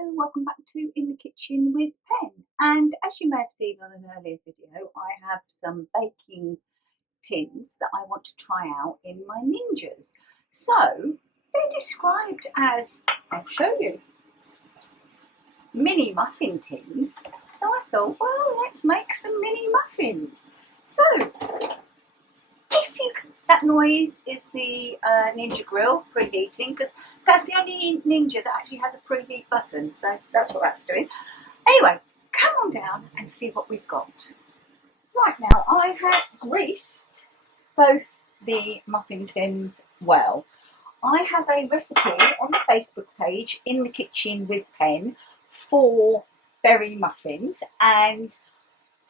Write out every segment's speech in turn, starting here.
Hello, welcome back to In the Kitchen with Pen. And as you may have seen on an earlier video, I have some baking tins that I want to try out in my Ninjas. So they're described as, I'll show you, mini muffin tins. So I thought, well, let's make some mini muffins. So that noise is the Ninja grill preheating, because that's the only Ninja that actually has a preheat button, so that's what that's doing. Anyway, come on down and see what we've got. Right, now I have greased both the muffin tins well. I have a recipe on the Facebook page, In the Kitchen with Pen, for berry muffins, and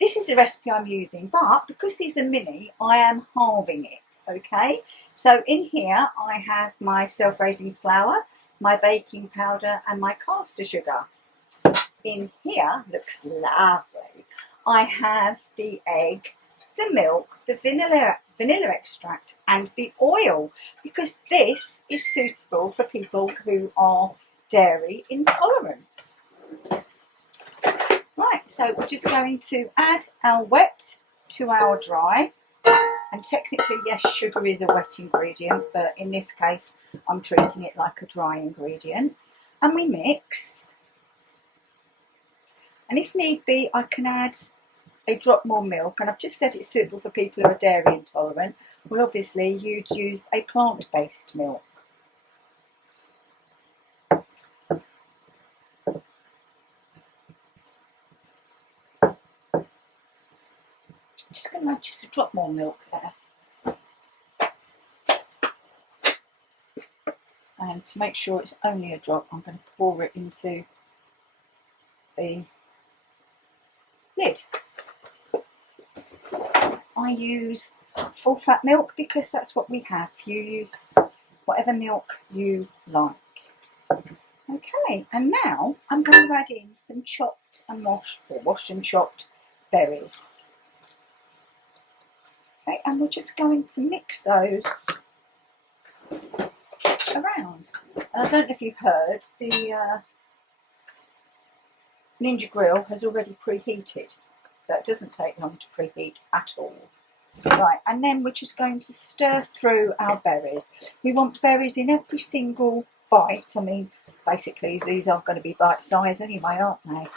this is the recipe I'm using, but because these are mini, I am halving it, okay? So in here, I have my self-raising flour, my baking powder, and my caster sugar. In here, looks lovely, I have the egg, the milk, the vanilla extract, and the oil, because this is suitable for people who are dairy intolerant. Right, so we're just going to add our wet to our dry, and technically yes, sugar is a wet ingredient, but in this case I'm treating it like a dry ingredient, and we mix, and if need be I can add a drop more milk, and I've just said it's suitable for people who are dairy intolerant. Well, obviously you'd use a plant-based milk. I'm just going to add just a drop more milk there. And to make sure it's only a drop, I'm going to pour it into the lid. I use full fat milk because that's what we have. You use whatever milk you like. Okay, and now I'm going to add in some chopped and washed and chopped berries. Okay, and we're just going to mix those around. And I don't know if you've heard, the Ninja grill has already preheated, so it doesn't take long to preheat at all. Right, and then we're just going to stir through our berries. We want berries in every single bite. I mean, basically these are going to be bite size anyway, aren't they?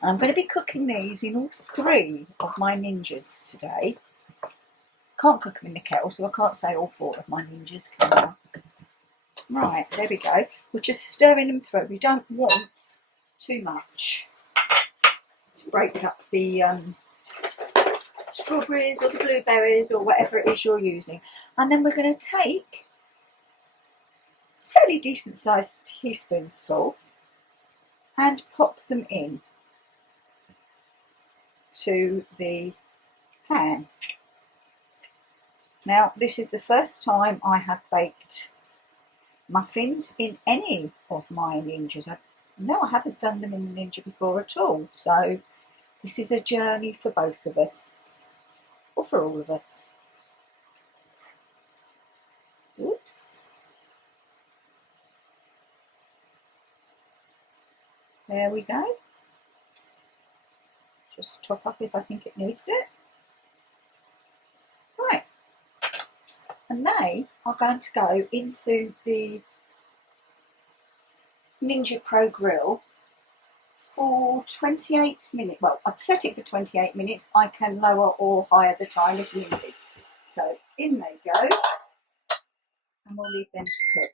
And I'm going to be cooking these in all three of my Ninjas today. Can't cook them in the kettle, so I can't say all four of my Ninjas, can I? Right, there we go. We're just stirring them through. We don't want too much to break up the strawberries or the blueberries or whatever it is you're using. And then we're going to take fairly decent sized teaspoons full and pop them in to the pan. Now, this is the first time I have baked muffins in any of my Ninjas. I haven't done them in the Ninja before at all, so this is a journey for both of us, or for all of us. Oops. There we go. Just top up if I think it needs it. Right. And they are going to go into the Ninja Pro Grill for 28 minutes. Well, I've set it for 28 minutes. I can lower or higher the time if needed. So in they go, and we'll leave them to cook.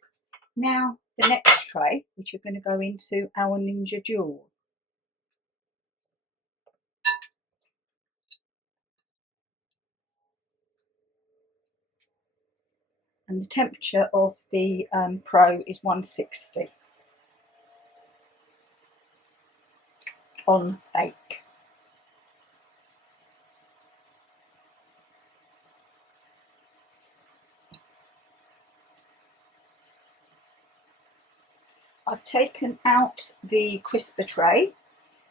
Now the next tray, which are going to go into our Ninja Jewel. And the temperature of the Pro is 160 on bake. I've taken out the crisper tray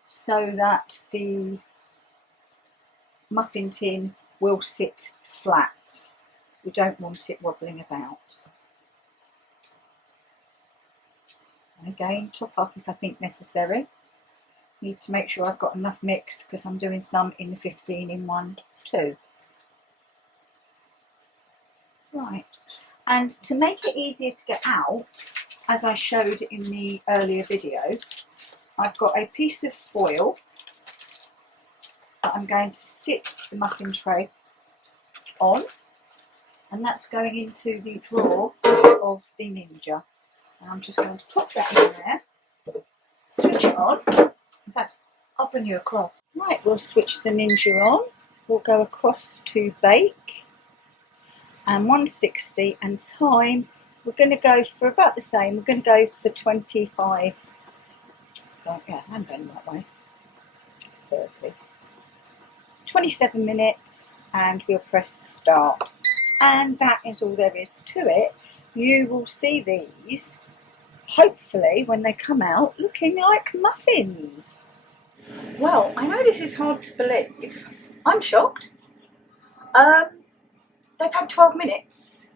so that the muffin tin will sit flat. We don't want it wobbling about. And again, top up if I think necessary. Need to make sure I've got enough mix because I'm doing some in the 15 in 1 too. Right, and to make it easier to get out, as I showed in the earlier video, I've got a piece of foil that I'm going to sit the muffin tray on, and that's going into the drawer of the Ninja. And I'm just going to pop that in there, switch it on. In fact, I'll bring you across. Right, we'll switch the Ninja on. We'll go across to bake. And 160, and time, we're going to go for about the same. We're going to go for 25. Oh, yeah, I'm going that way. 30. 27 minutes, and we'll press start. And that is all there is to it. You will see these, hopefully, when they come out, looking like muffins. Well, I know this is hard to believe. I'm shocked. They've had 12 minutes,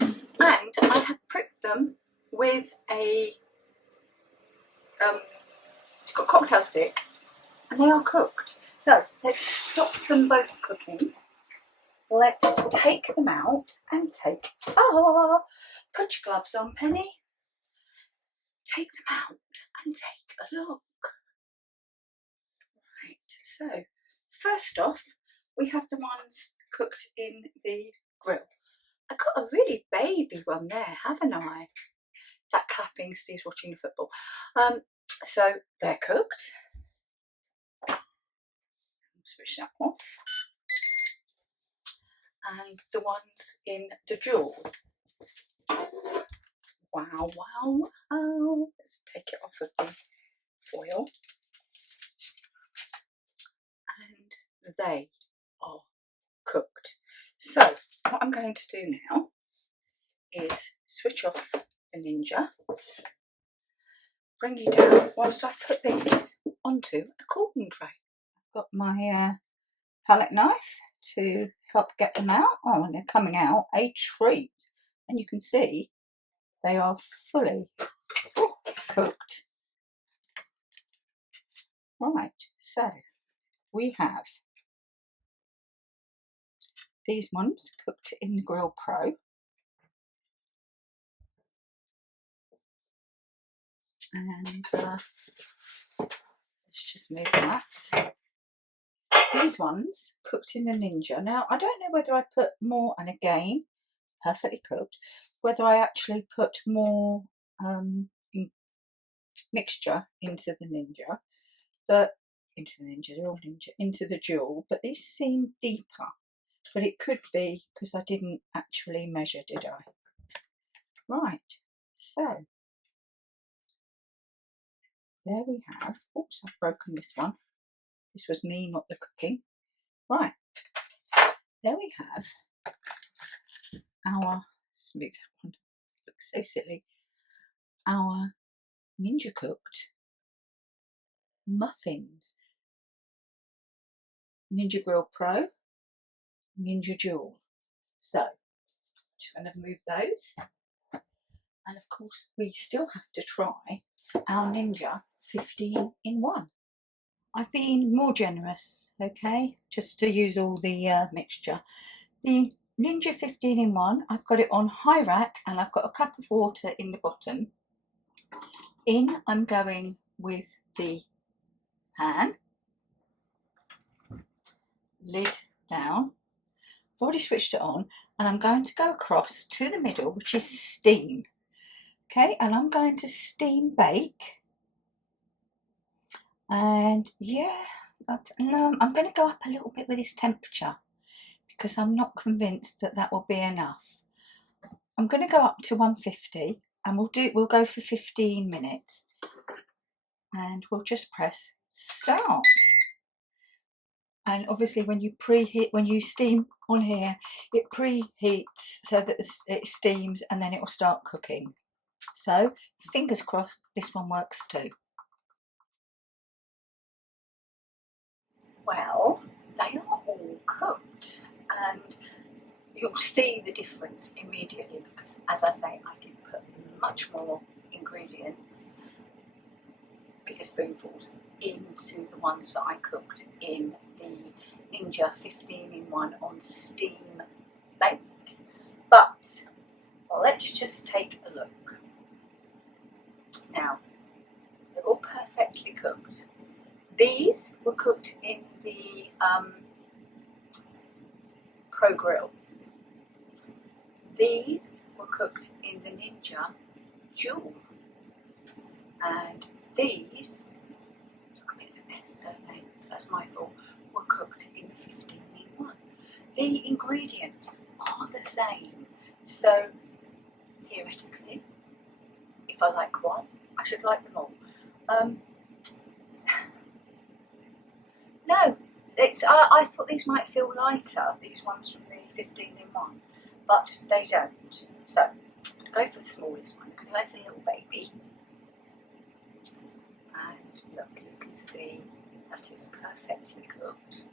and I have pricked them with a cocktail stick, and they are cooked. So let's stop them both cooking. Let's take them out and take, put your gloves on, Penny. Take them out and take a look. Right, so first off, we have the ones cooked in the grill. I got a really baby one there, haven't I? That clapping, Steve's watching the football. So they're cooked. Switch that off. And the ones in the jewel. Wow, wow, wow. Let's take it off of the foil. And they are cooked. So what I'm going to do now is switch off the Ninja, bring you down whilst I put these onto a cooking tray. I've got my palette knife to help get them out. Oh, and they're coming out a treat. And you can see they are fully cooked. Right, so we have these ones cooked in the Grill Pro. And let's just move that. These ones cooked in the Ninja. Now, I don't know whether I put more, and again, perfectly cooked, whether I actually put more mixture into the Ninja, but into the jewel, but these seem deeper. But it could be because I didn't actually measure, did I? Right, so there we have. Oops, I've broken this one. This was me, not the cooking. Right, there we have our smooth one. It looks so silly. Our Ninja cooked muffins. Ninja Grill Pro, Ninja Jewel. So, just going to move those. And of course, we still have to try our Ninja 15 in 1. I've been more generous, okay, just to use all the mixture. The Ninja 15 in 1, I've got it on high rack and I've got a cup of water in the bottom. In, I'm going with the pan, lid down. I've already switched it on, and I'm going to go across to the middle, which is steam. Okay, and I'm going to steam bake. And yeah, no, I'm going to go up a little bit with this temperature because I'm not convinced that that will be enough. I'm going to go up to 150, and we'll go for 15 minutes, and we'll just press start. And obviously, when you steam on here, it preheats so that it steams, and then it will start cooking. So fingers crossed this one works too. Well, they are all cooked, and you'll see the difference immediately because, as I say, I did put much more ingredients, bigger spoonfuls, into the ones that I cooked in the Ninja 15-in-1 on steam bake. But let's just take a look. Now, they're all perfectly cooked. These were cooked in the Pro Grill. These were cooked in the Ninja Dual. And these, look a bit of a mess, don't they? That's my fault. Were cooked in the 15-in-1. The ingredients are the same. So, theoretically, if I like one, I should like them all. No, I thought these might feel lighter, these ones from the 15-in-1, but they don't. So, I'm going to go for the smallest one. I'm going to go for the little baby. And look, you can see that it's perfectly cooked.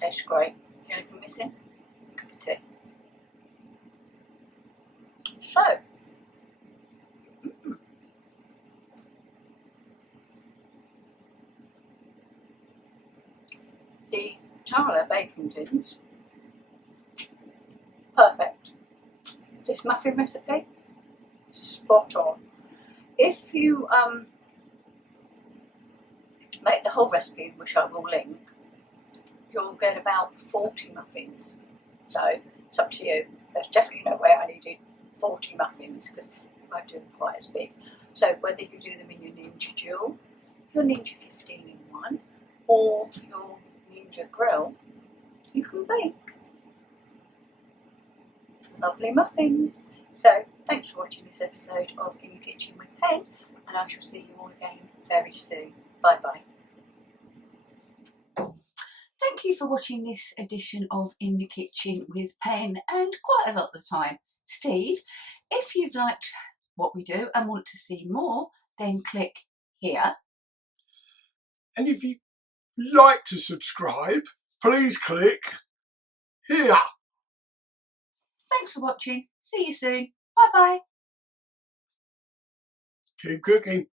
Tastes great. Anything missing? A cup of tea. So, the Tara baking tins, perfect. This muffin recipe, spot on. If you make the whole recipe, which I will link, you'll get about 40 muffins. So it's up to you. There's definitely no way I needed 40 muffins because you won't do them quite as big. So whether you do them in your Ninja Dual, your Ninja 15-in-1, or your Ninja Grill, you can bake lovely muffins. So thanks for watching this episode of In the Kitchen with Pen, and I shall see you all again very soon. Bye bye. Thank you for watching this edition of In the Kitchen with Pen, and quite a lot of the time, Steve. If you've liked what we do and want to see more, then click here. And if you'd like to subscribe, please click here. Thanks for watching. See you soon. Bye bye. Keep cooking.